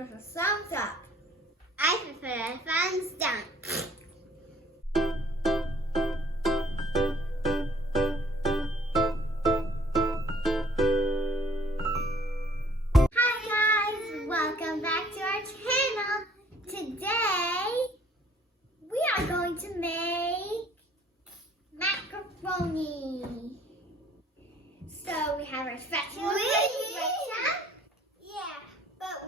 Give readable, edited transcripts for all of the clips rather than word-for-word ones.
prefer a thumbs up. I prefer a thumbs down. Hi guys, welcome back to our channel. Today we are going to make macaroni. So we have our spatula.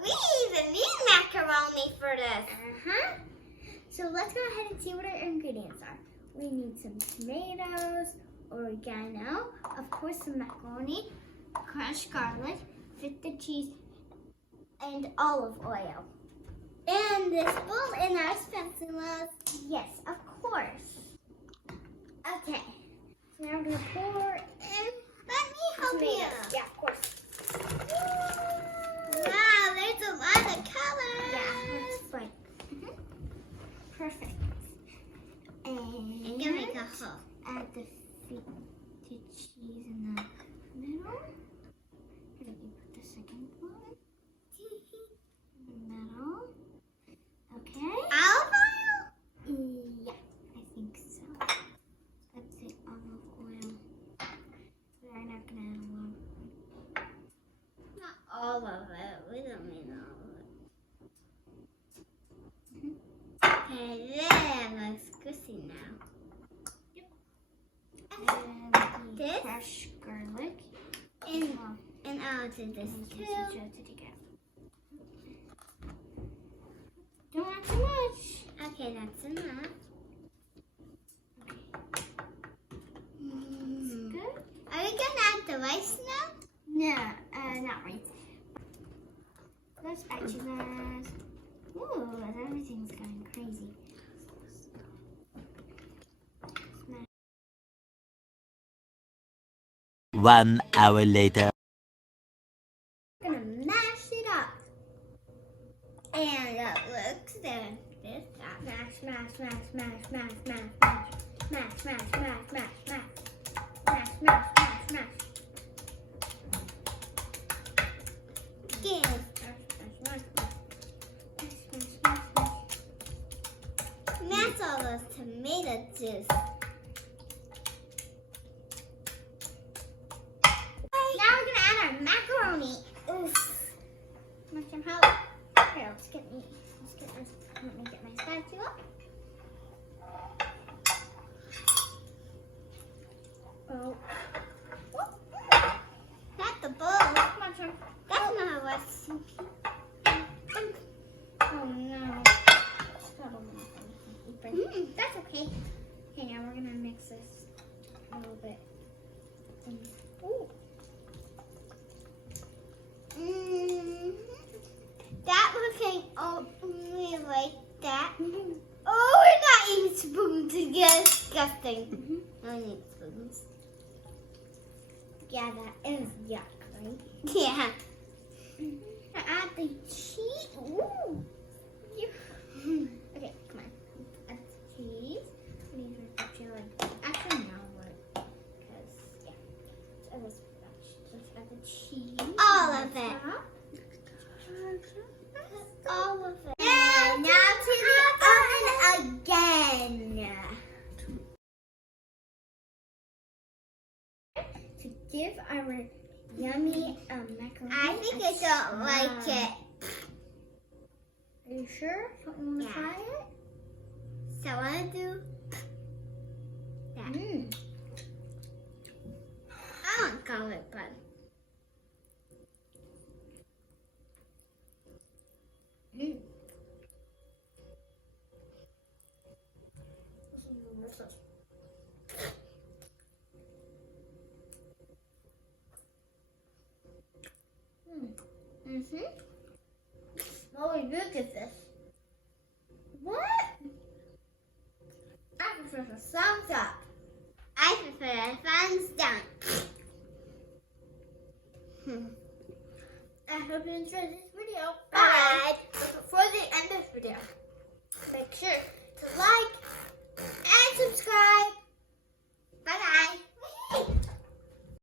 We even need macaroni for this. So let's go ahead and see what our ingredients are. We need some tomatoes, oregano, of course some macaroni, crushed garlic, Feta cheese, and olive oil. And this bowl in our spatulas. Yes, of course. Okay. So now we're going to pour in. Let me help you. Yeah, of course. Wow, there's a lot of colors. Yeah, that's right. Perfect. And I'm gonna make a hole. Add the Feta cheese in the middle. Here, let me put the second one in the middle. Okay. Olive oil? Yeah, I think so. Let's say olive oil. We're not gonna add a lot. Not all of it. We don't need all of it. Okay, there looks goosey now. Yep. And this fresh garlic. And I'll do this too. Don't add too much. Okay, that's enough. Okay. Good. Are we gonna add the rice now? No, not rice. The spatulas. Ooh, everything's going crazy. Smash. 1 hour later. I'm gonna mash it up. And it looks good. This mash, mash, mash, mash, mash, mash, mash, mash, mash, mash, mash, mash, mash, mash, mash, mash. Yes. Mash all those tomato juice. Now we're gonna add our macaroni. Oof. Want some help? Here, let me get my spatula. Oh. Not the bowl. Come on, Sean. That's not what's. Oh no. That's okay. Okay, now we're gonna mix this a little bit. Ooh. That looking only like that. Oh, we're not eating spoons again. Disgusting. I need spoons. Yeah, that is yuck, right? Yeah. Add the cheese. Ooh. Okay, come on. Add the cheese. These are actually actually now what? Because yeah, so it was just add the cheese. All of it. All of it. Yeah, now to the oven again. To give our yummy macaroni. I think I don't like it. Are you sure? Don't you want to try it? So I want to do that. I don't call it bun. Oh, look at this. What? I prefer a thumbs up. I prefer a thumbs down. I hope you enjoyed this video. Bye. But before the end of this video, make sure to like and subscribe.